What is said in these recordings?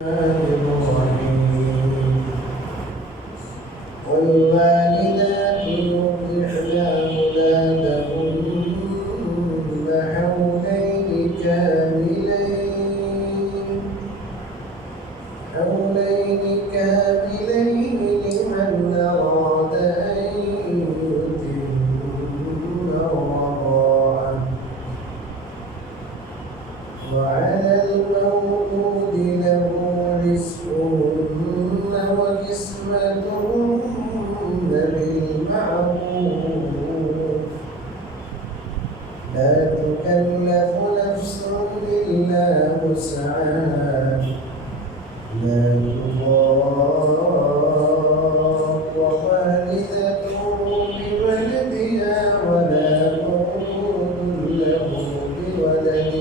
الرحيم والوالدات يرضعن أولادهن حولين كاملين لمن أراد أن يتم الرضاعة وعلى المولود له رزقهن وكسوتهن بالمعروف لا تكلف نفس إلا وسعها لا تضار والدة بولدها ولا مولود له بولده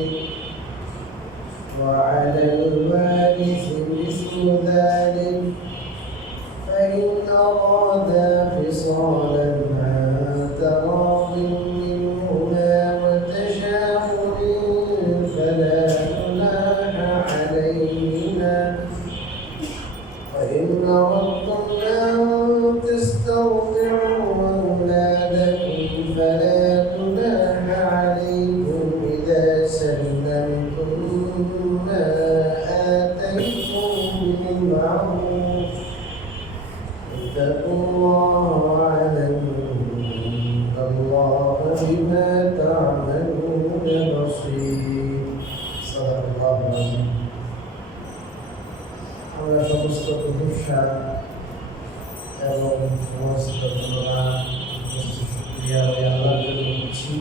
وعلى الوارث مثل ذلك فإن أرادا فصالا عن تراض منهما وتشاور فلا جناح عليهما وإن أردتم أن تسترضعوا أولادكم فلا جناح عليكم إذا سلمتم ما آتيتم بالمعروف اتقوا الله واعلموا أن الله بما تعملون بصير صدق الله العظيم আমরা সমস্ত প্রশংসা এবং সমস্ত ধন্যবাদ শুকরিয়া আল্লাহর জন্য করছি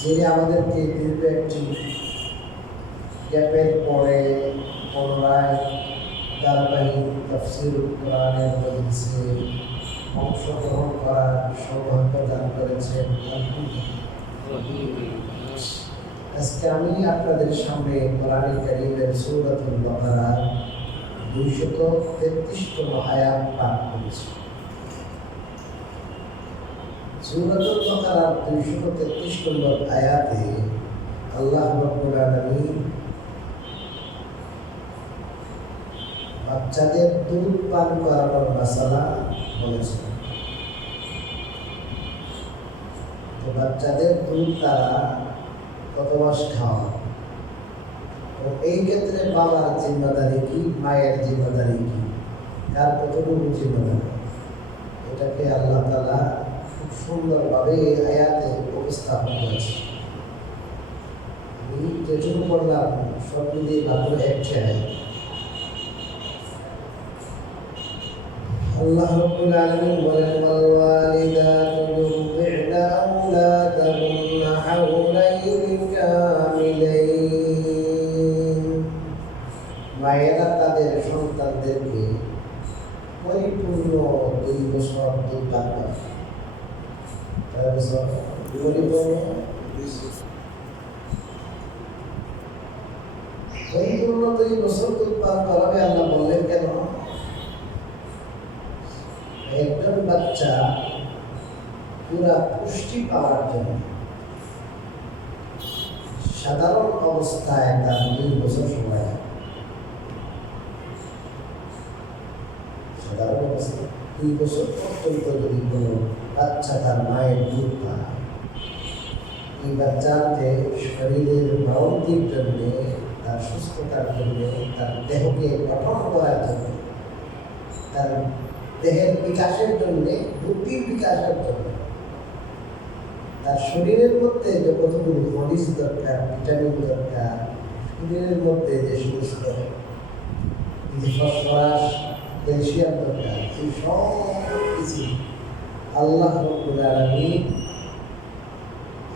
যিনি আমাদেরকে দীর্ঘ একটি গ্যাপের পরে পুনরায় ধারাবাহিক তাফসীর কোরআনের মজলিসে অংশগ্রহণ করার সৌভাগ্য দান করেছেন। আজকে আমি আপনাদের সামনে কোরআন কারীমের সূরাতুল বাকারার 233তম আয়াত পাঠ করেছি। সূরাতুল বাকারার 233 নম্বর আয়াতে আল্লাহ রাব্বুল আলামিন বাচ্চাদের দুধ পান করানোর মাসালা বলেছেন। তো বাচ্চাদের দুধ তারা কত মাস খাওয়া, এই ক্ষেত্রে বাবার জিম্মাদারি কি, মায়ের জিম্মাদারি কি, কার কতটুকু জিম্মাদারি, এটাকে আল্লাহ তাআলা খুব সুন্দরভাবে আয়াতে উপস্থাপন করেছে। আমি যেটুকু বললাম সব মিলিয়ে মাত্র একটি আয়াত। আল্লাহ রাব্বুল আলামিন বলেন ওয়াল ওয়ালিদাতু ইউরদি'না আওলাদাহুন্না হাওলাইনি কামিলাইন। মায়েরা তাদের সন্তানদেরকে পরিপূর্ণ 2 বছর দুধ পান করে। পরিপূর্ণ 2 বছর দুধ পান করাবে আল্লাহ বললেন কেন? একজন বাচ্চা পুরা পুষ্টি পাওয়ার জন্য সাধারণ অবস্থায় তার 2 বছর সময় লাগে। সাধারণ অবস্থায় 2 বছর পর্যন্ত যদি কোনো বাচ্চা তার মায়ের দুধ পায়, এই বাচ্চাকে শরীরের ভ্রান্তির জন্য, তার সুস্থতার জন্য, তার দেহকে গঠন করার জন্য, তার দেহের বিকাশের জন্য, বুদ্ধির বিকাশের জন্য, তার শরীরের মধ্যে যে কতগুলো খনিজ দরকার, ভিটামিন দরকার, শরীরের মধ্যে যে সমস্ত ফসফরাস, ক্যালসিয়াম দরকার, এই সব কিছু আল্লাহ রাব্বুল আলামিন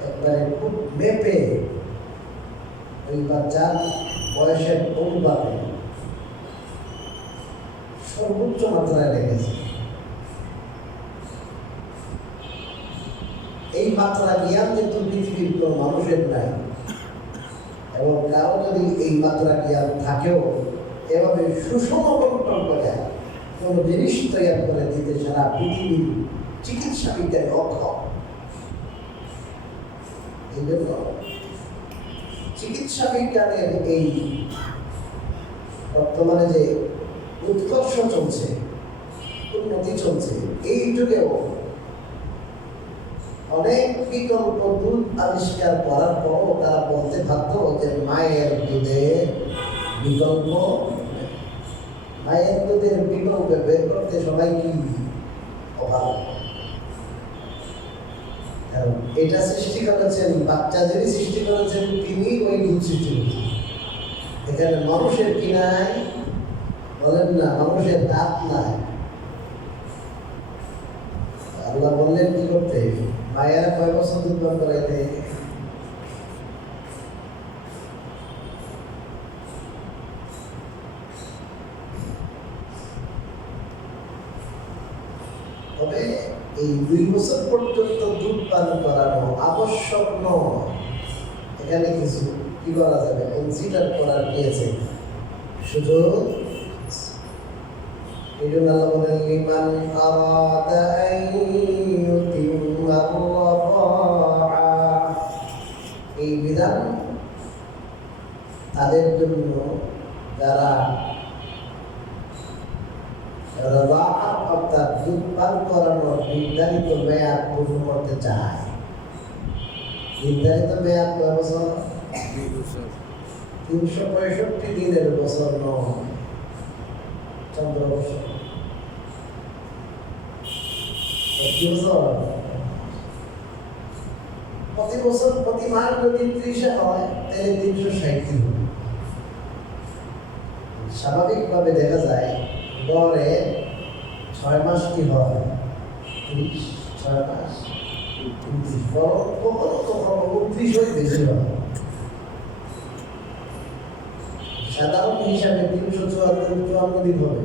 একবারে খুব মেপে ওই বাচ্চার বয়সের অনুপাতে সর্বোচ্চ মাত্রায় রেখেছে। এই মাত্রা জ্ঞান কিন্তু পৃথিবীর কোনো মানুষের নাই, এবং কারো যদি এই মাত্রা জ্ঞান থাকেও এভাবে সুষম বন্টন করে কোনো জিনিস তৈরি করে দিতে সারা পৃথিবীর চিকিৎসা বিজ্ঞানে অক্ষম। এই জন্য চিকিৎসা বিজ্ঞানের এই বর্তমানে যে উৎকর্ষ চলছে, উন্নতি চলছে, এই যুগেও অনেক বিকল্প দুধ আবিষ্কার করার পরও তারা বলতে বাধ্য যে মায়ের দুধের বিকল্প, মায়ের দুধের বিকল্প বের করতে সবাই কি অভাব। কারণ এটা সৃষ্টি করেছেন, বাচ্চা যিনি সৃষ্টি করেছেন তিনি ওই দুধ সৃষ্টি করেছেন। এখানে মানুষের কি নাই? বলেন না, মানুষের দাঁত নাই। আল্লাহ বললেন কি করতে? মায়েরা কয় বছর দুধ পান করাইতে? তবে এই 2 বছর পর্যন্ত দুধ পান করানো আবশ্যক নয়। এখানে কিছু কি করা যাবে, কনসিডার করার নিয়েছে সুযোগ। এই জন্য আল্লাহ বলেন লিমান আরাদা আন ইউতিম্মা রাযা, এই বিধান তাদের জন্য যারা রাযা অর্থাৎ দুধ পান করানোর নির্ধারিত মেয়াদ পূর্ণ করতে চায়। নির্ধারিত মেয়াদ কয় বছর? 365 দিনের বছর নয়, চন্দ্রবর্ষ। প্রতি বছর প্রতি মাস যদি 30 হয় তাহলে 360 দিন হবে। স্বাভাবিকভাবে দেখা যায় গড়ে 6 মাস কি হয়? 6 মাস 29, বরং কখনো 29 বেশি হয়। সাধারণ হিসাবে 354 দিন হবে।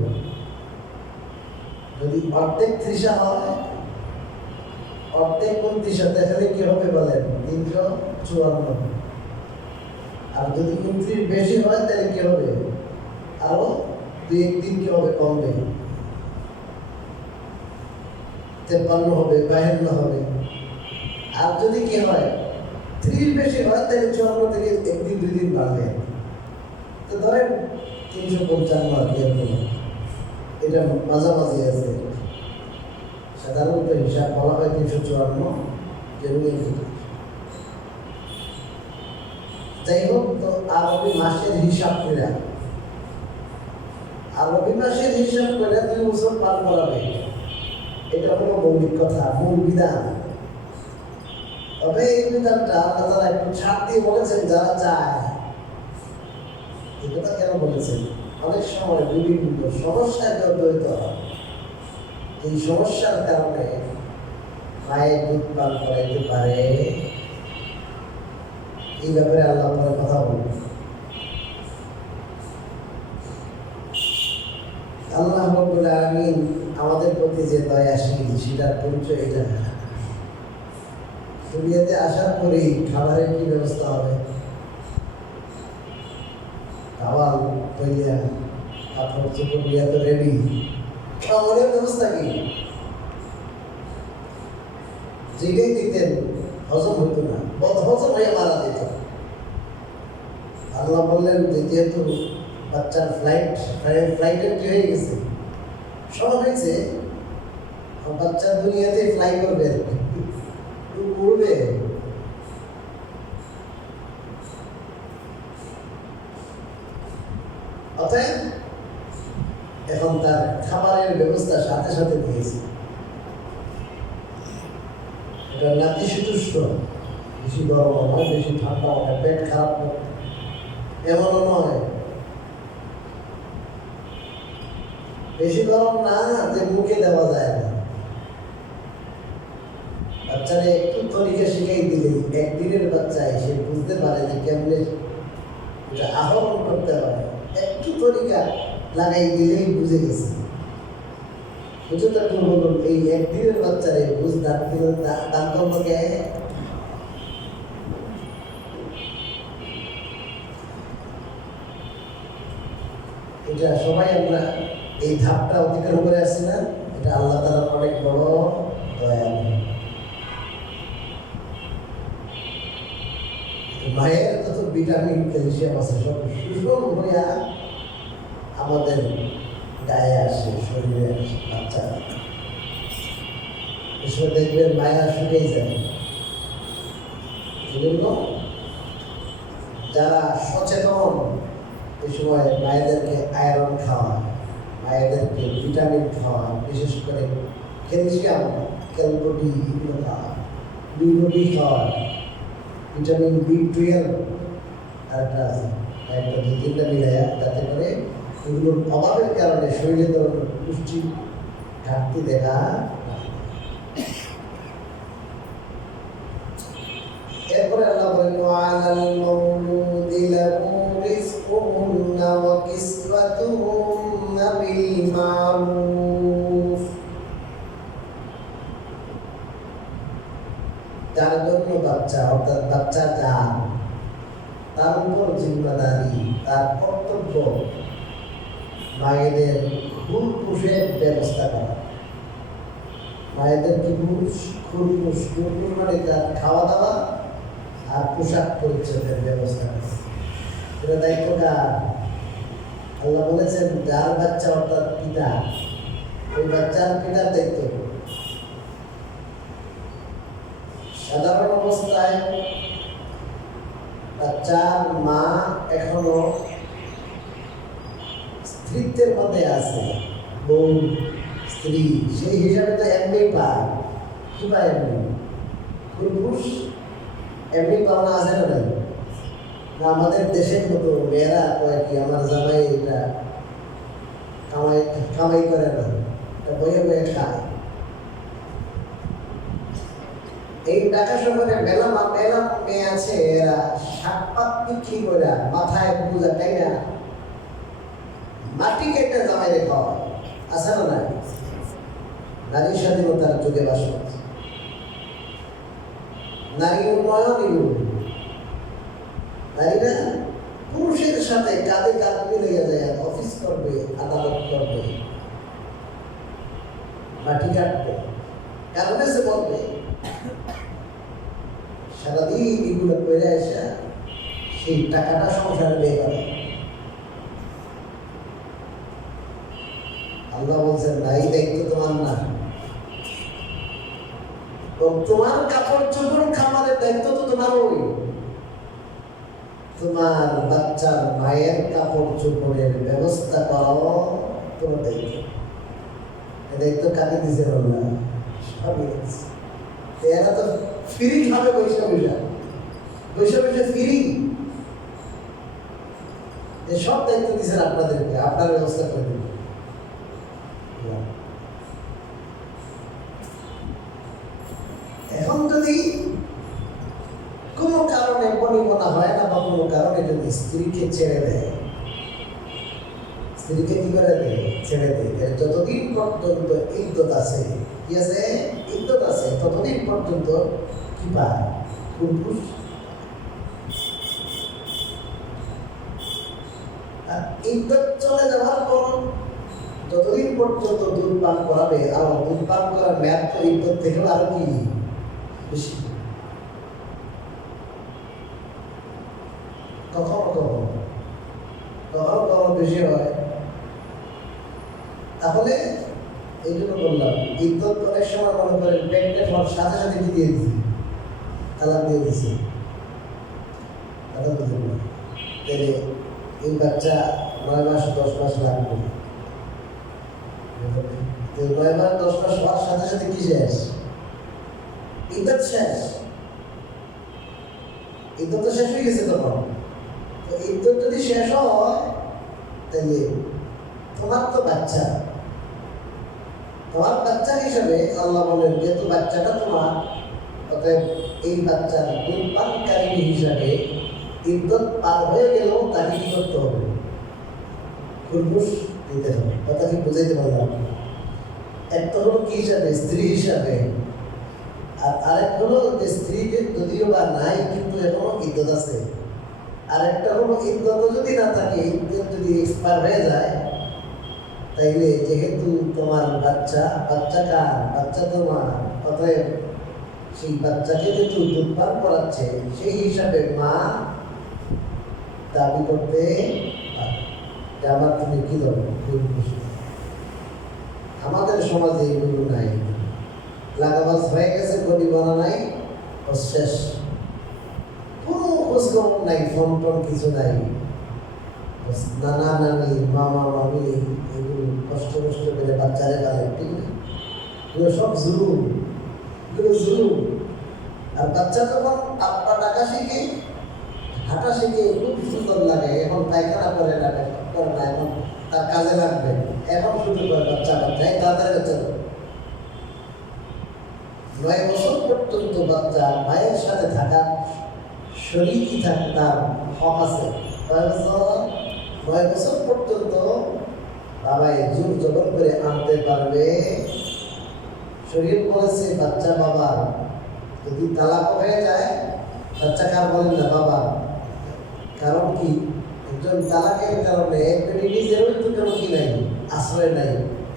যদি অর্ধেক 30 হয়, অর্ধেক 29 তাহলে কি হবে বলেন? 354। আর যদি 29 বেশি হয় তাহলে কি হবে? আরো 2-1 দিন কি হবে? কমবে, 53 হবে, 52 হবে। আর যদি কি হয় 30 বেশি হয় তাহলে 54 থেকে 1 দিন 2 দিন বাড়বে। তো ধরেন 355 আর কি, এটা মাঝামাঝি আছে। সাধারণত হিসাব বলা হয় 354, যেগুলো যাই হোক। তো আরবি মাসের হিসাব করে, আরবি মাসের হিসাব করে 2 বছর পার করাবে, এটা হলো মৌলিক কথা, মূল বিধান। তবে এই বিধানটা আল্লাহ তাআলা একটু ছাড় দিয়ে বলেছেন যারা চায়। এই কথা কেন বলেছেন? অনেক সময় বিভিন্ন সমস্যায় জড়িত হয়। এই সমস্যার কারণে মায়ের দুধ পান করাইতে পারে, এই ব্যাপারে আল্লাহ পরে কথা বলবেন। আল্লাহ রাব্বুল আলামিন আমাদের প্রতি যে দয়াশীল সেটার পরিচয় এটা। দুনিয়াতে আসার পরেই খাবারের কি ব্যবস্থা হবে? খাবার তৈরি, কাপড় চোপড় নিয়ে তো রেডি, খাবারের ব্যবস্থা কি? যেটাই দিতেন হজম হইতো না, বদহজম হয়ে মারা যেত। আল্লাহ বললেন যে যেহেতু বাচ্চার ফ্লাইটের কি হয়ে গেছে, সব হয়েছে, বাচ্চা দুনিয়াতে ফ্লাই করবে, উড়বে। অতএব এখন তার খাবারের ব্যবস্থা সাথে সাথে দিয়েছে। এটা নাতিশীতোষ্ণ, বেশি গরম নয়, বেশি ঠান্ডা নয়, পেট খারাপ নয়, এমনও নয়। বেশি গরম না যে মুখে দেওয়া যায় না। বাচ্চারা একটু তরিকা শিখাই দিলে, একদিনের বাচ্চা সে বুঝতে পারে যে কেমনে এটা আহরণ করতে পারে। একটু তরিকা লাগাই দিলেই বুঝে গেছে। বুঝে তো একটু বলুন, এই একদিনের বাচ্চারে বুঝ দান করবো কে? এটা সবাই আমরা এই ধাপটা অতিক্রম করে আসছি না? এটা আল্লাহ তাআলার অনেক বড় দয়া। মায়ের যত ভিটামিন ক্যালসিয়াম আছে সব সুষম হইয়া আমাদের গায়ে আসে, শরীরে আসে বাচ্চা। এসব দেখবেন মায়া শুকিয়ে যায়। এজন্য যারা সচেতন এই সময় মায়েদেরকে আয়রন খাওয়ায়, মায়েদেরকে ভিটামিন খাওয়ায়, বিশেষ করে ক্যালসিয়াম, ক্যালবডি এগুলো খাওয়ায়, বিউটি খাওয়ায়, ভিটামিন B12 আর একটা দু তিনটা মিলাইয়া, যাতে করে এগুলোর অভাবের কারণে শরীরে ধরনের পুষ্টি ঘাটতি দেখা। এরপরে আল্লাহ বলেন ওয়ালাল মাউলুদি লাহু রিজকুহুন্না ওয়া কিসওয়াতুহুন্না বিল মারুফ। যার জন্য বাচ্চা, অর্থাৎ বাচ্চা যার, তার উপর জিম্মাদারি, তার কর্তব্য মায়েদের খুরপুষের ব্যবস্থা করা। মায়েদের খুরপুষ মানে তার খাওয়া দাওয়া আর পোশাক পরিচ্ছদের ব্যবস্থা করা। এটা দায়িত্ব কার? আল্লাহ বলেছেন যার বাচ্চা অর্থাৎ পিতা, ওই বাচ্চার পিতার দায়িত্ব। সাধারণ অবস্থায় বাচ্চার মা এখনো স্ত্রীত্বের মধ্যে আছে, বউ স্ত্রী, সেই হিসাবে তো এমনি পায়। কি পায় এমনি? পুরুষ এমনি পাওনা আছে না? নাই? না আমাদের দেশের মতো মেয়েরা কয় কি আমার জামাই এটা কামাই করে না, বয়ে বয়ে খায়। এই ঢাকা শহরে মেলা মেয়ে আছে, এরা শাক পাত বিক্রি করে মাথায় পূজা তাই না, মাটি কেটে জামাই রেখা আছে না? নাই? নারী স্বাধীনতার যুগে বাস করছে, নারী উন্নয়ন, নারীরা পুরুষের সাথে কাঁধে কাঁধ মিলে যায়, অফিস করবে, আদালত করবে, মাটি কাটবে, কারণে সে বলবে সারাদিন এগুলো করে আসা সেই টাকাটা সংসার বেয়ে গেল। আল্লাহ বলছেন না, এই দায়িত্ব তোমার না, তোমার কাপড় চোপড় খাবারের দায়িত্ব তো তোমার। ওই তোমার বাচ্চার মায়ের কাপড় চোপড়ের ব্যবস্থা করাও তোমার দায়িত্ব। এই দায়িত্ব কাকে দিছে? আল্লাহ সবই দিচ্ছে। এরা তো ফ্রি খাবে, পয়সা ফ্রি। সব দায়িত্ব দিচ্ছেন আপনাদেরকে, আপনার ব্যবস্থা করে দেবেন। এখন যদি কোনো কারণে পরিমনা হয় না বা কোনো কারণে যদি স্ত্রীকে ছেড়ে দেয়, স্ত্রীকে কি করে দেয়? ছেড়ে দেয়। যতদিন পর্যন্ত ইদ্যত আছে, কি আছে? ইদ্যত আছে, ততদিন পর্যন্ত কি পায়? পুরুষ। আর ইদ্যত চলে যাওয়ার পর যতদিন পর্যন্ত দুধ পান করাবে, আর দুধ পান করার মেয়াদ তো ইদ্যত থেকেও আরো কি বেশি। কখনো বেশি হয়। তাহলে এই জন্য বললাম, ইদ্যত অনেক সময় মনে করেন প্রেগনেন্ট হওয়ার সাথে সাথে কি দিয়ে দিচ্ছি, তালাক দিয়ে দিচ্ছি। কথা বুঝলেন না? তাহলে এই বাচ্চা 9 মাস 10 মাস লাগবে, 9 মাস 10 মাস হওয়ার সাথে সাথে কি শেষ? ইদ্যত শেষ। ইদ্যত তো শেষ হয়ে গেছে তখন। তো ইদ্যত যদি শেষ হয়, তাহলে তোমার তো বাচ্চা, তোমার বাচ্চা হিসাবে আল্লাহ বলেন যেহেতু বাচ্চাটা তোমার, অতএব এই বাচ্চার দুধ পানকারী হিসাবে ইদ্যত পার হয়ে গেলেও তাকে কি করতে হবে? খুরপুষ দিতে হবে। কথা কি বুঝাইতে পারলাম? একটা হলো কি হিসাবে? স্ত্রী হিসাবে। আর আরেক হলো যে স্ত্রীকে যদিও বা নাই কিন্তু এখনো ইদ্যত আছে। আরেকটা হলো ইদ্যত যদি না থাকে, ইদ্যত যদি এক্সপায়ার হয়ে যায়, তাইলে যেহেতু তোমার বাচ্চা কার? বাচ্চা তোমার, অতএব সেই বাচ্চাকে যেহেতু দুধ পান করাচ্ছে, সেই হিসাবে মা দাবি করতে পারে। আমার তুমি কি দেবো? আমাদের সমাজে এগুলো নাই। লাগাবাজ হয়ে গেছে, গড়ি বানা নাই, ও শেষ। কোনো খোঁজখবর নাই, ফোন টোন কিছু নাই। নানা নানি, মামা মামি এগুলো কষ্ট কষ্ট করে বাচ্চারে পারে, ঠিক না? এগুলো সব জুলুম, এগুলো জুলুম। আর বাচ্চা যখন আপনার ডাকা শিখে, হাঁটা শিখে, খুব সুন্দর লাগে। এখন পায়খানা করে না, করে না, এখন তার কাজে লাগবে। এখন শুরু করে বাচ্চা বাচ্চাই তাদের কাছে 9 বছর পর্যন্ত বাচ্চা মায়ের সাথে থাকার শরীরই থাকে, তার হক আছে। 9 বছর পর্যন্ত বাবাই জোর জবর করে আনতে পারবে। শরীর বলেছে বাচ্চা বাবার। যদি তালাক হয়ে যায়, বাচ্চা কার বলেন না, বাবা। কারণ কি? একজন তালাকের কারণে নিজেরও তো কোনো কি নাই, আশ্রয় নাই।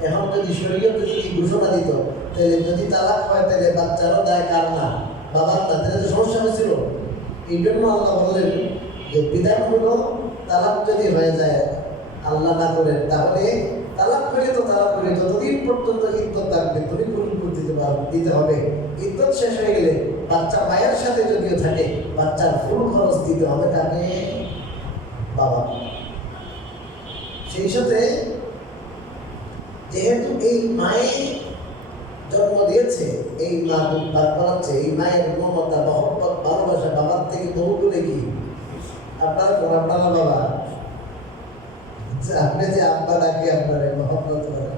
এখন যদি শরীয়তে যদি ঘোষণা দিত, তাহলে যদি তালাক হয় তাহলে বাচ্চারও দায় কার না, বাবার না, তাহলে তো সমস্যা হয়েছিল। এই জন্য আল্লাহ বললেন যে বিধান হলো তালাক যদি হয়ে যায়, আল্লাহ না করেন, তাহলে তালাক করে তো তালাক করে যতদিন পর্যন্ত ইদ্যত থাকবে ততদিন দিতে হবে। ইদ্যত শেষ হয়ে গেলে বাচ্চা মায়ের সাথে যদিও থাকে, বাচ্চার ফুল খরচ দিতে হবে তাকে, বাবা। সেই সাথে যেহেতু এই মায়ের জন্ম দিয়েছে, এই মা দুধ পাক করাচ্ছে, এই মায়ের মমতা, মহব্বত, ভালোবাসা বাবার থেকে বহু দূরে কি আপনার বাবা। আপনি যে আব্বা ডাকি আপনার মহব্বত করেন।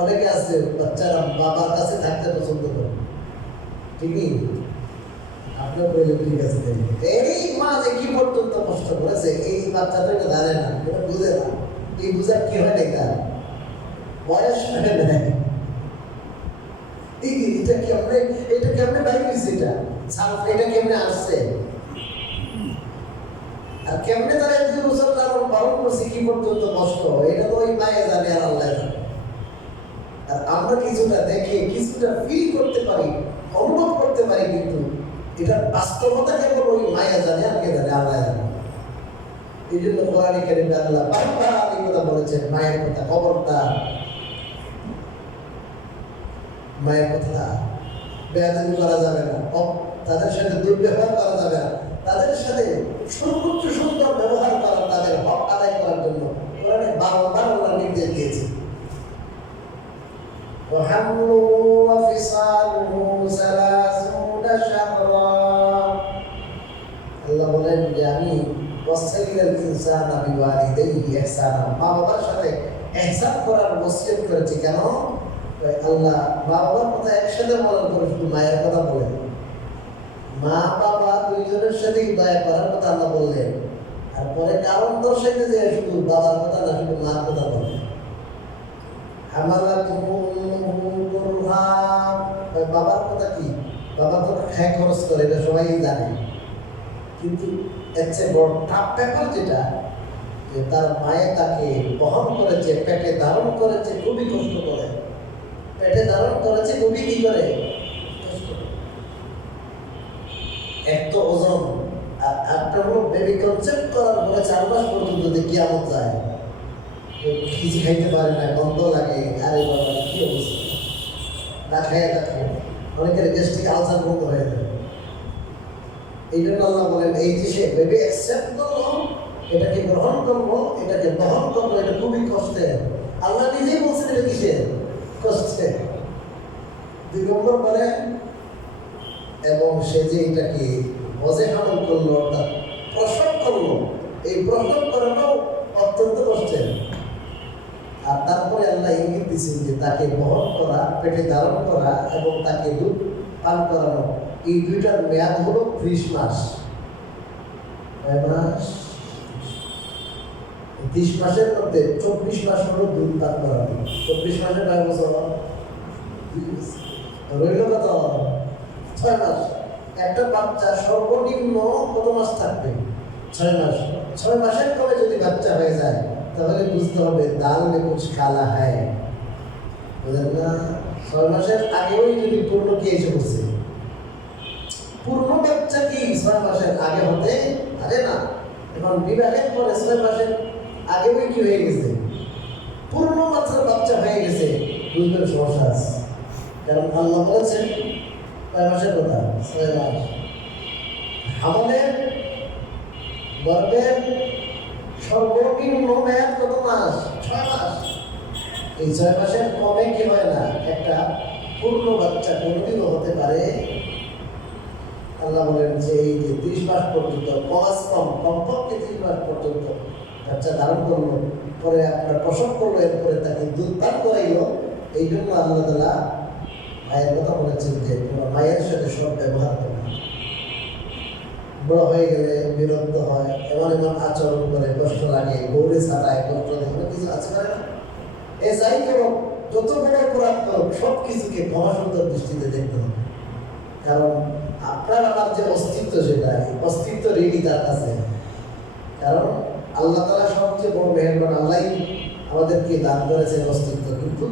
অনেকে আছে বাচ্চারা বাবার কাছে থাকতে পছন্দ করে, ঠিকই? আপনার বললেন ঠিক আছে। এই মা যে কি পর্যন্ত কষ্ট করেছে, এই বাচ্চাটা এটা জানে না, এটা বুঝে না। এই বুঝার কি হয় নাই, তার বয়স হয় নাই। এটা কেমনে বাইরে হয়েছে, এটা কেমনে আসছে, আর কেমনে তারা 2 বছর পালন করছে, কি পর্যন্ত কষ্ট, এটা তো ওই মায়ে জানে আর আল্লাহ জানে। আর আমরা কিছুটা দেখে, কিছুটা ফিল করতে পারি, অনুভব করতে পারি, কিন্তু এটার বাস্তবতা কেবল ওই মায়া জানে, আর কে জানে? আল্লাহ জানে। এই জন্য কোরআনে কারিমে আল্লাহ বারবার এই কথা বলেছেন, মায়ের কথা খবরদার, মায়ের কথা বেয়াদবি করা যাবে না, তাদের সাথে দুর্ব্যবহার করা যাবে না, তাদের সাথে সর্বোচ্চ সুন্দর ব্যবহার করা, তাদের হক আদায় করার জন্য কোরআনে বারবার আল্লাহ নির্দেশ দিয়েছে। وحمله وفصاله 30 شهرا। আল্লাহ বলেন যে আমি ওয়াসাইয়াল ইনসানা বিওয়ালিদাইহি ইহসানা, মা বাবার সাথে ইহসান করার ওসিয়ত করেছি। কেন? আল্লাহ মা বাবার কথা একসাথে বলার পরে শুধু মায়ের কথা বলেন, মা বাবা দুইজনের সাথেই দয়া করার কথা আল্লাহ বললেন। আর পরে কারণ দর্শাইতে যে শুধু বাবার কথা না, শুধু মার কথা বলেন। বাবার কথা কি? বাবা তো খায় খরচ করে, এটা সবাই জানে। কিন্তু এর চেয়ে বড় টাফ ব্যাপার যেটা, যে তার মায়ে তাকে বহন করেছে, পেটে ধারণ করেছে, খুবই কষ্ট করে। পেটে ধারণ করেছে খুবই কি করে? কষ্ট করে। এক তো ওজন, আর একটা হলো বেবি কনসেপ্ট করার পরে 4 মাস পর্যন্ত যদি কিয়ামত যায়, কিছু খাইতে পারে না, গন্ধ লাগে, আরে বাবা কি অবস্থা, না খাইয়া থাকে, অনেকের গ্যাস্ট্রিক আলসার বন্ধ হয়ে যায়। এই জন্য আল্লাহ বলেন এই যে সে বেবি অ্যাকসেপ্ট করলো, এটাকে গ্রহণ করবো, এটাকে বহন করবো, এটা খুবই কষ্টের। আল্লাহ নিজেই বলছেন এটা কিসের? কষ্টের। 2 নম্বর বলে, এবং সে যে এটাকে বজে হামল করলো, অর্থাৎ প্রসব করলো, এই প্রসব করাটাও অত্যন্ত কষ্টের। আর তারপরে আল্লাহ ইঙ্গিত দিচ্ছেন যে তাকে বহন করা, পেটে ধারণ করা এবং তাকে দুধ পান করানো, এই দুইটার মেয়াদ হলো 30 মাস। 30 মাসের মধ্যে 24 মাস হলো দুধ পান করানো। 24 মাসে 9 বছর রইল কত? 6 মাস। একটা বাচ্চা সর্বনিম্ন কত মাস থাকবে? 6 মাস। 6 মাসের পরে যদি বাচ্চা হয়ে যায়, তাহলে বুঝতে হবে দাল মে কুছ কালা হ্যায়, বুঝলেন না? 6 মাসের আগেও যদি পূর্ণ কি এসে বলছে, পূর্ণ বাচ্চা কি 6 মাসের আগে হতে পারে না। এখন বিবাহের পরে 6 মাসের আগে কি হয়ে গেছে, পূর্ণ মাত্রার বাচ্চা হয়ে গেছে, বুঝবেন সমস্যা আছে। কারণ আল্লাহ বলেছেন কয় মাসের কথা, 6 মাস। হামলের গর্ভের সর্বনিম্ন মেয়াদ কত মাস? 6 মাস। এই 6 মাসের কমে কি হয় না, একটা পূর্ণ বাচ্চা কোনোদিনও হতে পারে। আল্লাহ বলেন যে এই যে 30 মাস পর্যন্ত কমপক্ষে 30 মাস পর্যন্ত বাচ্চা ধারণ করলো, পরে আপনার প্রসব করলো, এরপরে তাকে দুধ পান করাইল। এই জন্য আল্লাহ তাআলা মায়ের কথা বলেছেন যে তোমরা মায়ের সাথে সব ব্যবহার করো। বড় হয়ে গেলে বিরক্ত হয়, এমন এমন আচরণ করে, কষ্ট লাগে, গৌরে ছাড়ায়, কষ্ট দেয়, কিছু আছে না? এ যাই করো, যত বড় অপরাধ করো, সব কিছুকে ক্ষমা সুন্দর দৃষ্টিতে দেখতে হবে। কারণ আপনার আমার যে অস্তিত্ব, সেটা অস্তিত্ব রেডি তার কাছে। কারণ আল্লাহ তাআলা সবচেয়ে বড় মেহেরবান, আল্লাহই আমাদেরকে দান করেছেন অস্তিত্ব। কিন্তু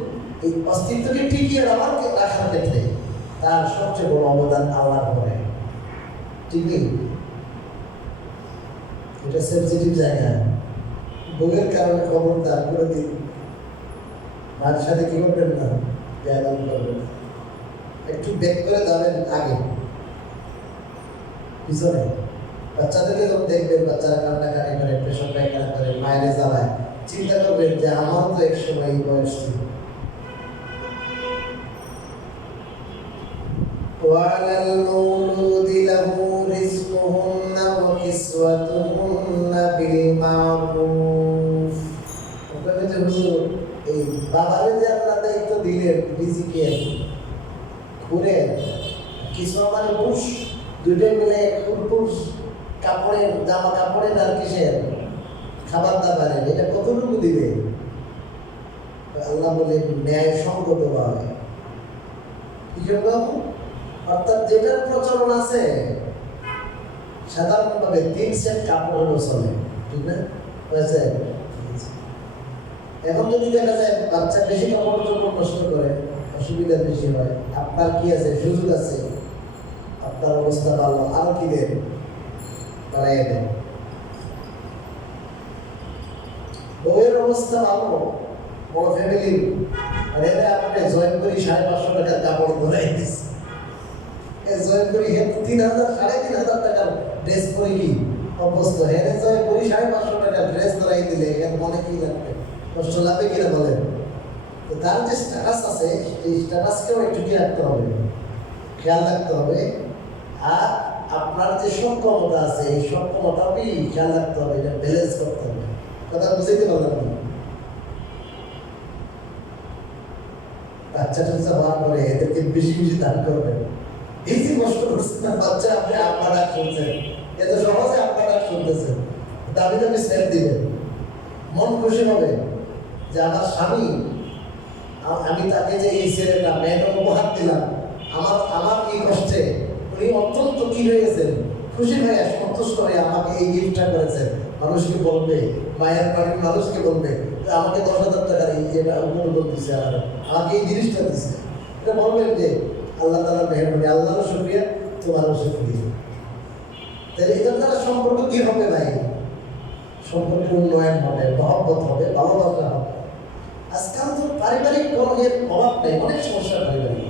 এই অস্তিত্বকে টিকিয়ে রাখার ক্ষেত্রে তার সবচেয়ে বড় অবদান আল্লাহর পরে। ঠিকই, এটা সেনসিটিভ জায়গা। বউয়ের কারণে খবরদার করে দিন, মার সাথে কি করবেন না, ব্যায়াম করবেন, একটু ব্যাক করে যাবেন আগে পিছনে। বাচ্চাদেরকে যখন দেখবেন বাচ্চারা কান্নাকাটি করে, পেশন পায়খানা করে, মায়ের জ্বালায়, চিন্তা করবেন যে আমার তো এক সময় এই বয়স ছিল। وعلى المولود له رزقهن وكسوتهن بالمعروف। এই বাবারে যে আল্লাহ দায়িত্ব দিলেন রিজিকের, ঘুরে কিছু মানে পুষ, দুটোই মিলে পুষ, কাপড়ের, জামা কাপড়ের আর কিসের, খাবার দাবারের, এটা কতটুকু দিবে? আল্লাহ বলে ন্যায় সঙ্গত ভাবে। কি করবো? অর্থাৎ যেটার প্রচলন আছে সাধারণভাবে 3 সেট কাপড় হলো চলে, ঠিক না? এখন যদি দেখা যায় বাচ্চা বেশি কাপড় চোপড় নষ্ট করে, অসুবিধা বেশি হয়, আপনার কি আছে, সুযোগ আছে, আপনার অবস্থা ভালো, আরো কি দেন, বাড়াইয়া দেন। বউয়ের অবস্থা ভালো, বড় ফ্যামিলি, আর এরা আপনি জয়েন করি 550 টাকার কাপড় ধরাই দিচ্ছে, জয়েন করি 3000 3,500 টাকার ড্রেস পরে কি অভ্যস্ত, হেরে জয়েন করি 550 টাকার ড্রেস ধরাই দিলে এর মনে কি লাগবে, কষ্ট লাগবে কিনা বলেন? তো তার যে স্ট্যাটাস আছে, এই স্ট্যাটাসকেও একটু কি রাখতে হবে, খেয়াল রাখতে হবে। আর আপনার যে সক্ষমতা আছে, এই সক্ষমতাও কি খেয়াল রাখতে হবে, এটা ব্যালেন্স করতে হবে। কথা বুঝাইতে পারলাম না? বাচ্চা টাচ্চা হওয়ার পরে এদেরকে বেশি বেশি দান করবেন। এই যে কষ্ট করছেন না বাচ্চা, আপনি আপনার ডাক শুনছেন, এত সহজে আপনার ডাক শুনতেছেন, দাবি দাবি সেট দিবেন, মন খুশি হবে যে আমার স্বামী, আমি তাকে যে এই ছেলেটা মেয়েটা উপহার দিলাম, আমার এই কষ্টে উনি অত্যন্ত কি হয়েছেন, খুশি হয়ে সন্তুষ্ট হয়ে আমাকে এই গিফটটা করেছেন। মানুষকে বলবে, মায়ের বাড়ির মানুষকে বলবে আমাকে 10,000 টাকার এই যেটা উপলব্ধ দিচ্ছে, আমাকে এই জিনিসটা দিচ্ছে, এটা বলবেন যে আল্লাহ তাআলা মেহেরবানি, আল্লাহরও শুকরিয়া, তোমারও শুকরিয়া। তাহলে এটার দ্বারা সম্পর্ক কি হবে ভাই? সম্পর্ক উন্নয়ন হবে, মহব্বত হবে, ভালোবাসা হবে। আজকাল তো পারিবারিক কলহের অভাব নেই, অনেক সমস্যা পারিবারিক।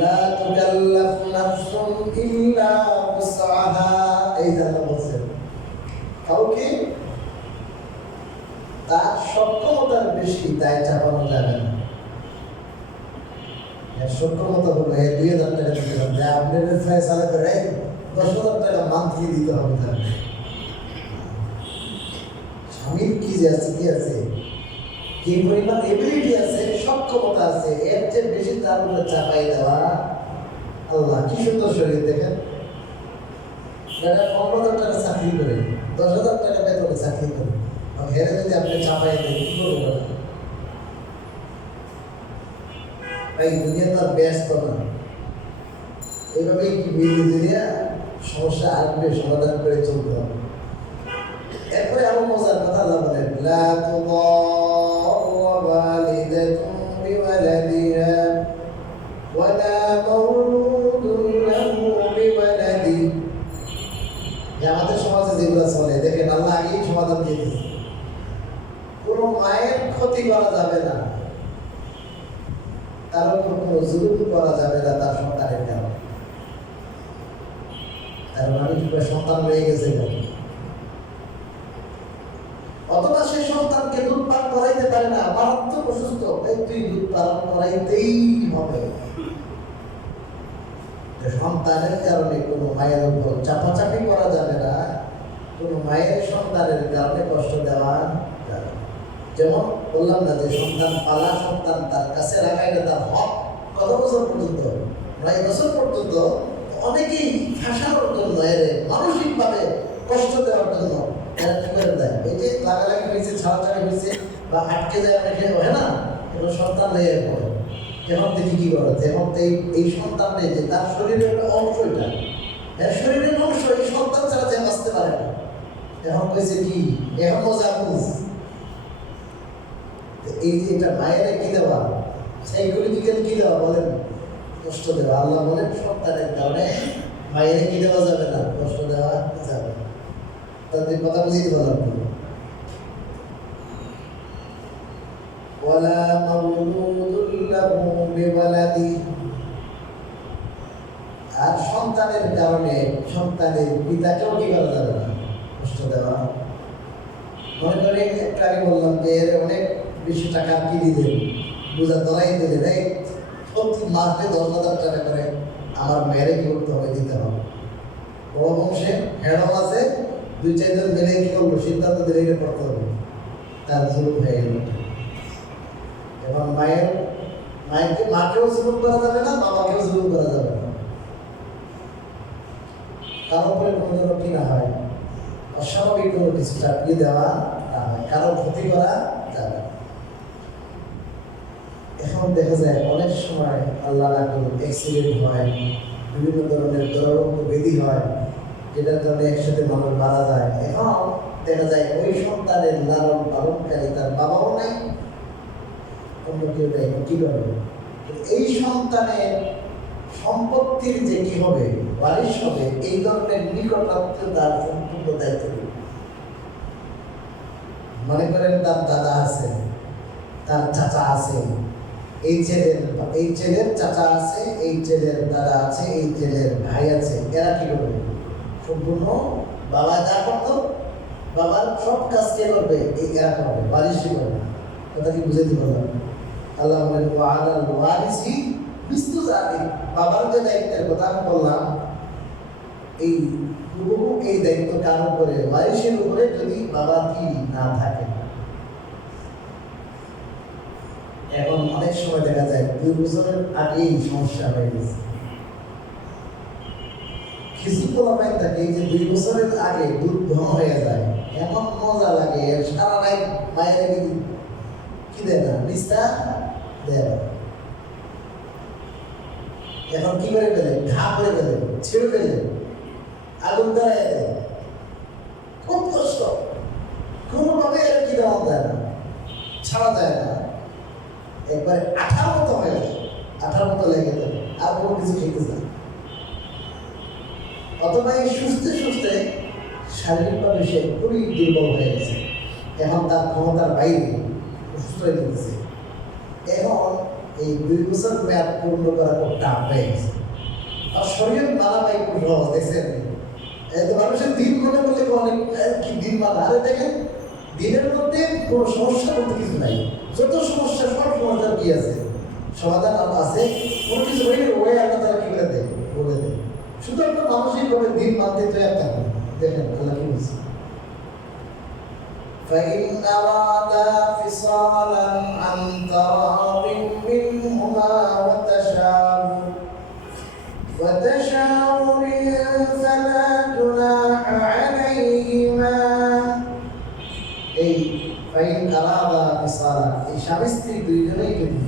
লা তুকাল্লাফ নাফসুন ইল্লা উসআহা, এই জানা বলছেন কাউকে তার সক্ষমতার বেশি দায় চাপানো যাবে না। সক্ষমতা হলো 2,000 টাকা দিতে হবে, আপনার ফয়সালা করে 10,000 টাকা মান্থলি দিতে হবে। তার স্বামীর কি আছে, কি আছে, কি পরিমাণ এবিলিটি আছে, সক্ষমতা আছে, এর চেয়ে বেশি তার উপরে চাপাই দেওয়া। আল্লাহ কি সুন্দর শরীর দেখেন, এটা 15,000 টাকা চাকরি করে, 10,000 টাকা বেতনে চাকরি করে, হেরে যদি আপনি চাপাই দেন কি করবো? ভাই দুনিয়া তো আর ব্যস্ত না, এইভাবেই কি মিলিয়ে সমস্যা আসবে, সমাধান করে চলতে হবে। এরপরে আরো মজার কথা আল্লাহ বলেন, লা তুদারু ওয়ালিদাতুন বিওয়ালাদিহা ওয়ালা মাওলুদুন লাহু বিওয়ালাদিহি যে আমাদের সমাজে যেগুলো চলে দেখেন আল্লাহ আগেই সমাধান দিয়ে দিয়েছে। কোনো মায়ের ক্ষতি করা যাবে না, তার উপর কোনো জুলুম করা যাবে না তার সন্তানের কারণে। তার মানে সন্তান রয়ে গেছে, অথবা সে সন্তানকে দুধ পান করাইতে পারে না, মারাত্মক অসুস্থ, তুই দুধ পান করাইতেই হবে। সন্তানের কারণে কোনো মায়ের উপর চাপাচাপি করা যাবে না, কোনো মায়ের সন্তানের কারণে কষ্ট দেওয়া যাবে। যেমন বললাম না যে সন্তান পালা, সন্তান তার কাছে রাখা, এটা তার হক। কত বছর পর্যন্ত? 9 বছর পর্যন্ত। অনেকেই ফাঁসানোর জন্য, এর মানসিকভাবে কষ্ট দেওয়ার জন্য এরা কি করে দেয়, এই যে লাগালাগি হয়েছে, ছাড়াছাড়ি হয়েছে বা আটকে যায়, অনেকে হয় না, এবার সন্তান লেগে পড়ে। এখন তিনি কি করে, এখন এই সন্তানটা যে তার শরীরের একটা অংশ, এটা এর শরীরের অংশ, এই সন্তান ছাড়া যে বাঁচতে পারে না। এখন হয়েছে কি, এখন মজা বুঝ, এই যে এটা মায়ের কি দেওয়া, সাইকোলজিক্যাল কি দেওয়া বলেন, কষ্ট দেওয়া। আল্লাহ বলেন সন্তানের কারণে মায়ের কি দেওয়া যাবে না, কষ্ট দেওয়া যাবে না। তাদের কথা বুঝিয়ে বললাম। ওয়ালা মাউলুদুল লাহু বিওয়ালাদি, আর সন্তানের কারণে সন্তানের পিতাকেও কি করা যাবে না, কষ্ট দেওয়া। মনে করে একটু আগে বললাম যে এর অনেক বেশি টাকা কি দিলেন, বোঝা ধরাই দিলেন, এই প্রতি মাসে 10,000 টাকা করে আমার মেয়েরে কি করতে হবে, দিতে হবে। বড় বংশে হেডও আছে, 2-4 জন মিলে কি করবো, সিদ্ধান্ত দিলে করতে হবে। তার জুলুম হয়ে গেল। এবং মাকেও জুলুম করা যাবে না, বাবাকেও জুলুম করা যাবে না। তার উপরে কোনো যেন কি না হয়, অস্বাভাবিক কোনো কিছু চাপিয়ে দেওয়া না হয়, কারো ক্ষতি করা যাবে। এখন দেখা যায় অনেক সময় আল্লাহ না করুন অ্যাক্সিডেন্ট হয়, বিভিন্ন ধরনের দুরারোগ্য ব্যাধি হয়, যেটার কারণে একসাথে মানুষ মারা যায়। এখন দেখা যায় ওই সন্তানের লালন পালনকারী তার বাবাও নাই, অন্য কেউ নেই, কি করবে? এই সন্তানের সম্পত্তির যে কি হবে, ওয়ারিশ হবে, এই ধরনের নিকটাত্মীয়তার সম্পূর্ণ দায়িত্ব নেবে। মনে করেন তার দাদা আছে, তার চাচা আছে, এই ছেলের চাচা আছে, এই ছেলের দাদা আছে, এই ছেলের ভাই আছে, এরা কি করবে? সম্পূর্ণ বাবা যা করতো, বাবার সব কাজ কে করবে? এই এরা করবে, ওয়ারিশই করবে। কথা কি বুঝে দিব না? আল্লাহ বলেন ওয়ালাল ওয়ারিসি মিসলু যালিক, বাবার যে দায়িত্বের কথা আমি বললাম, এই দায়িত্ব কার উপরে? ওয়ারিশের উপরে, যদি বাবা কি না থাকে। এখন অনেক সময় দেখা যায় 2 বছরের আগেই সমস্যা হয়ে গেছে। কিছু পোলাপাইন থাকে যে 2 বছরের আগে দুধ ঘন হয়ে যায়, এমন মজা লাগে, সারা রাত মায়ের কি দেয় না, নিস্তা দেয় না। এখন কি করে ফেলে, ঘা করে ফেলে, ছেড়ে ফেলে, আগুন ধরাই দেয়, খুব কষ্ট। কোনোভাবে এর কি দেওয়া যায় না, ছাড়া যায় না, একবারে আঠার মতো হয়ে যায়, আঠার মতো লেগে যায়, আর কোনো কিছু খেতে যায়। অথবা এই সুস্থে সুস্থে শারীরিকভাবে সে খুবই দুর্বল হয়ে গেছে, এখন তার ক্ষমতার বাইরে অসুস্থ হয়ে যেতেছে। এখন এই 2 বছর মেয়াদ পূর্ণ করা খুব টাফ হয়ে গেছে। আর শরীর মানা পাই খুব সহজ, দেখছেন? মানুষের দিন মনে করলে অনেক কি দিন মানা, আরে দেখেন দিনের মধ্যে কোনো সমস্যা বলতে কিছু নাই, যত সমস্যা সব সমস্যার কি আছে, সমাধান আছে। কোনো কিছু হইলে ওই আল্লাহ তারা কি করে দেয়, বলে দেয়। শুধু একটা মানসিকভাবে দিন মানতে তো একটা, দেখেন আল্লাহ কি বলছে, فإن أرادا فصالا عن تراض منهما وتشاور فلا جناح عليهما। এই ফাইন আলাদা ফিসালা, এই স্বামী স্ত্রী দুইজনেই যদি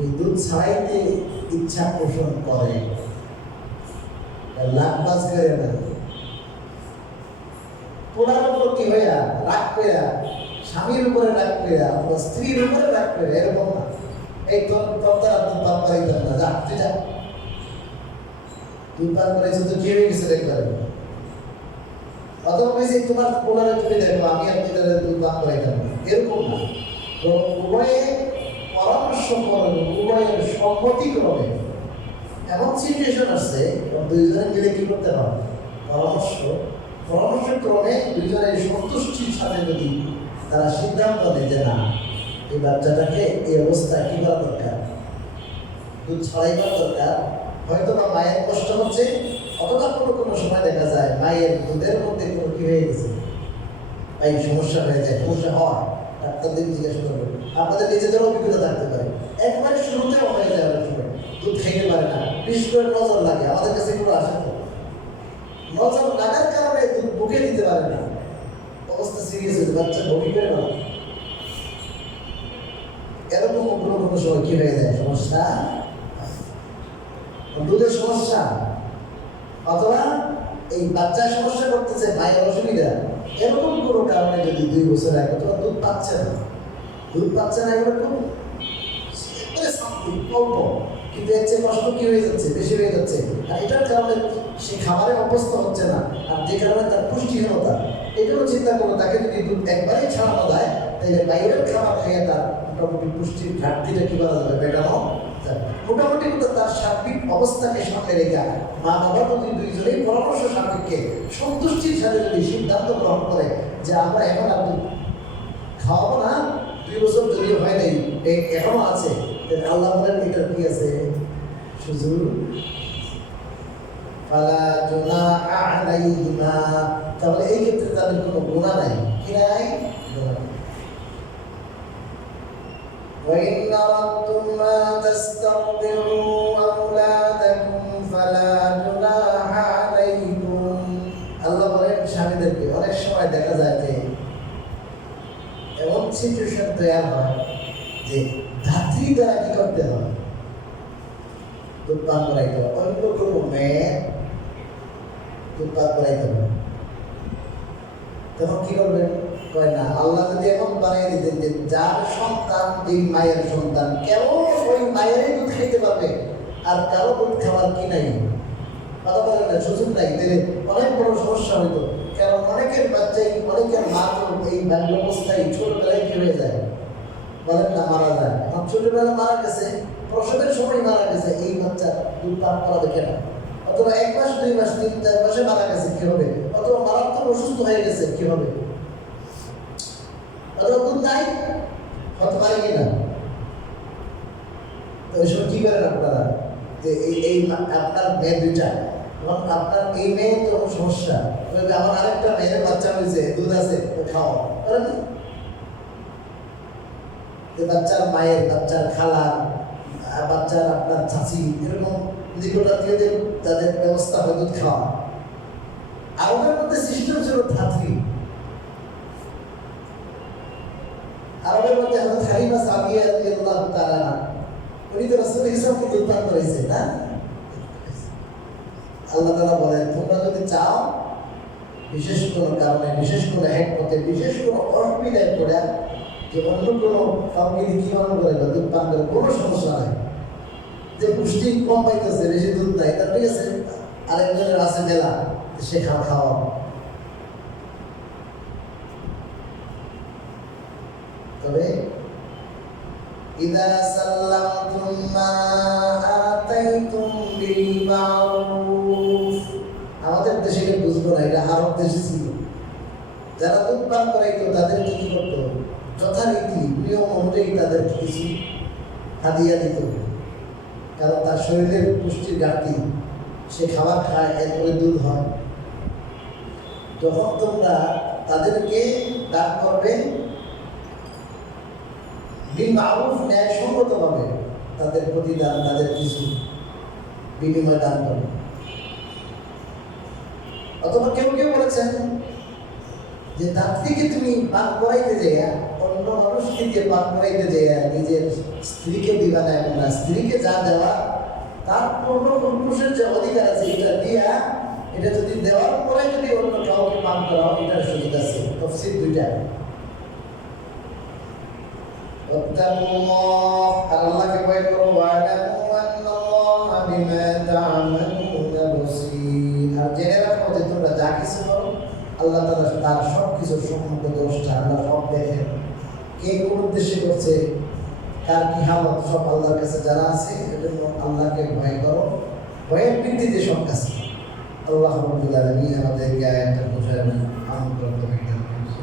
এই দুধ ছাড়াইতে ইচ্ছা পোষণ করে, লাভবাজ করে না, পোড়ার উপর কি হইয়া রাগ পেয়া, স্বামীর উপরে রাগ পেয়া অথবা স্ত্রীর উপরে রাগ পেয়া, এরকম না। এই তোর তারা দুধ পান করাইতেন না, যা তুই যা, দুধ পান করাইছে তো কি হয়ে গেছে, দেখতে অথবা বলছি তোমার পোলারে তুমি দেখো, আমি আর দুইটারে দুধ পান করাইতাম না, এরকম না। উভয়ে পরামর্শ করেন, উভয়ের সম্মতি ক্রমে। এমন সিচুয়েশন আসছে দুইজনে মিলে কি করতে হবে, পরামর্শ ক্রমে দুইজনের সন্তুষ্টির সাথে যদি তারা সিদ্ধান্ত নেয় যে না, এই বাচ্চাটাকে এই অবস্থায় কি করা দরকার, দুধ ছড়াই করা দরকার। হয়তো বা মায়ের কষ্ট হচ্ছে, অথবা কোনো সময় দেখা যায় মায়ের দুধের মধ্যে কোনো কি হয়ে গেছে, এই সমস্যা হয়ে যায়, সমস্যা হয়, ডাক্তারদের জিজ্ঞাসা করবে। আপনাদের নিজেদেরও অভিজ্ঞতা থাকতে পারে, একবারে শুরুতেও হয়ে যায় অনেক সময় দুধ খাইতে পারে না, বিশেষ করে নজর লাগে। আমাদের কাছে এগুলো আসে তো, নজর লাগার কারণে দুধ বুকে দিতে পারে না, অবস্থা সিরিয়াস হয়েছে, বাচ্চা ভুগি করে না। এরকম কোনো সময় কি হয়ে যায়, সমস্যা, দুধের সমস্যা, অথবা এই বাচ্চার সমস্যা করতেছে, মায়ের অসুবিধা, এরকম কোনো কারণে যদি 2 বছর আগে অথবা দুধ পাচ্ছে না এরকম অল্প, কিন্তু এর চেয়ে কষ্ট কি হয়ে যাচ্ছে, বেশি হয়ে যাচ্ছে। আর এটার কারণে সে খাবারের অভ্যস্ত হচ্ছে না, আর যে কারণে তার পুষ্টিহীনতা, এটাও চিন্তা করো। তাকে যদি দুধ একবারেই ছাড়ানো যায়, তাহলে বাইরের খাবার খেয়ে তার মোটামুটি পুষ্টির ঘাটতিটা কি করা যাবে, মেটানো যাবে। মোটামুটি কিন্তু তার সার্বিক অবস্থাকে সামনে রেখে মা বাবা যদি দুইজনেই পরামর্শ সাপেক্ষে সন্তুষ্টির সাথে যদি সিদ্ধান্ত গ্রহণ করে যে আমরা এখন আর দুধ খাওয়াবো না, 2 বছর যদিও হয় নাই, এখনো আছে, আল্লাহ বলেন এটার কি আছে, সুযোগ ফালা জুনাহা আলাইহিমা, তাহলে এই ক্ষেত্রে তাদের কোনো গুনাহ নাই। কি নাই? গুনাহ নাই। وإن أردتم أن تسترضعوا أولادكم فلا جناح عليكم। আল্লাহ বলেন স্বামীদেরকে, অনেক সময় দেখা যায় যে এমন সিচুয়েশন তৈরি হয় যে ধাত্রী দ্বারা কি করতে হয়, দুধ পান করাইতে হবে, অন্য কোনো মেয়ে দুধ পান করাইতে হবে। তখন কি করবেন, কয় না, আল্লাহ যদি এখন বানিয়ে দিতেন যে যার সন্তান এই মায়ের সন্তান, কেবল ওই মায়েরই দুধ খাইতে পারবে, আর কারো দুধ খাবার কি নাই, কথা বলেন না, সুযোগ নাই, তাহলে অনেক বড় সমস্যা হইতো। কারণ অনেকের বাচ্চাই, অনেকের মা তো এই বাল্য অবস্থায় ছোটবেলায় কি হয়ে যায়, বলেন না, মারা যায়। আমার ছোটবেলা মারা গেছে, প্রসবের সময় মারা গেছে, এই বাচ্চা দুধ পান করাবে কেন? অথবা 1 মাস 2 মাস 3 4 মাসে মারা গেছে, কি হবে? অথবা মারাত্মক অসুস্থ হয়ে গেছে, কি হবে? অথবা দুধ নাই, হতে পারে কিনা? তো ওই সময় কি করেন আপনারা, যে এই আপনার মেয়ে 2টা, এবং আপনার এই মেয়ে তো সমস্যা, আমার আরেকটা মেয়ের বাচ্চা হয়েছে, দুধ আছে, খাও, করেন? যে বাচ্চার মায়ের, বাচ্চার খালার, বাচ্চার আপনার চাচি, এরকম নিকটাত্মীয়দের যাদের ব্যবস্থা হয় দুধ খাওয়া। আরবের মধ্যে সিস্টেম ছিল ধাত্রী। আরবের মধ্যে হযরত হালিমা সাদিয়া রাদিয়াল্লাহু তাআলা, উনি তো রাসূল ইসলামকে দুধ পান করাইছে না। আল্লাহ তাআলা বলেন, তোমরা যদি চাও বিশেষ কোনো কারণে, বিশেষ কোনো হিকমতে, বিশেষ কোনো অসুবিধায় পড়ে যে অন্য কোনো কাউকে কি মনে করে দুধ পান করে, কোনো সমস্যা নাই, যে পুষ্টি কম পাইতেছে, বেশি দুধ নাই, তার ঠিক আছে, আরেকজনের আছে মেলা, সে খাওয়া। তবে ইদা সাল্লামতুম মা আতাইতুম বিল মারুফ, আমাদের দেশে এটা বুঝবো না, এটা আরব দেশে ছিল। যারা দুধ পান করাইতো তাদেরকে কি করতো, যথারীতি নিয়ম অনুযায়ী তাদের কিছু হাদিয়া দিত, কারণ তার শরীরের পুষ্টির ঘাটতি, সে খাবার খায়, এরপরে দুধ হয়। যখন তোমরা তাদেরকে দান করবে বিল মারুফ, ন্যায়সঙ্গতভাবে তাদের প্রতিদান, তাদের কিছু বিনিময় দান করবে। অথবা কেউ কেউ বলেছেন যে ধাত্রীকে তুমি পান করাইতে যাইয়া, অন্য মানুষকে দিয়ে পান করাইতে যাইয়া নিজের স্ত্রীকে দিবা না, এমন না, স্ত্রীকে যা দেওয়া তার পূর্ণপুরুষের যে অধিকার আছে, এটা দিয়া, এটা যদি দেওয়ার পরে যদি অন্য কাউকে পান করাও, এটার সুযোগ আছে। তফসির 2টা। আল্লাহকে ভয় করো, আর জেনে রাখো যে তোমরা যা কিছু করো আল্লাহ তাআলা তার সব কিছুর সম্বন্ধে দোষটা আল্লাহ সব দেখেন, কে কোন উদ্দেশ্যে করছে, কার কি হালত সব আল্লাহর কাছে যারা আছে। এজন্য আল্লাহকে ভয় করো, ভয়ের ভিত্তিতে সব কাজ করো। আল্লাহ রাব্বুল আলামিন আমাদেরকে আয়াতটা বোঝার আমন্ত্রণ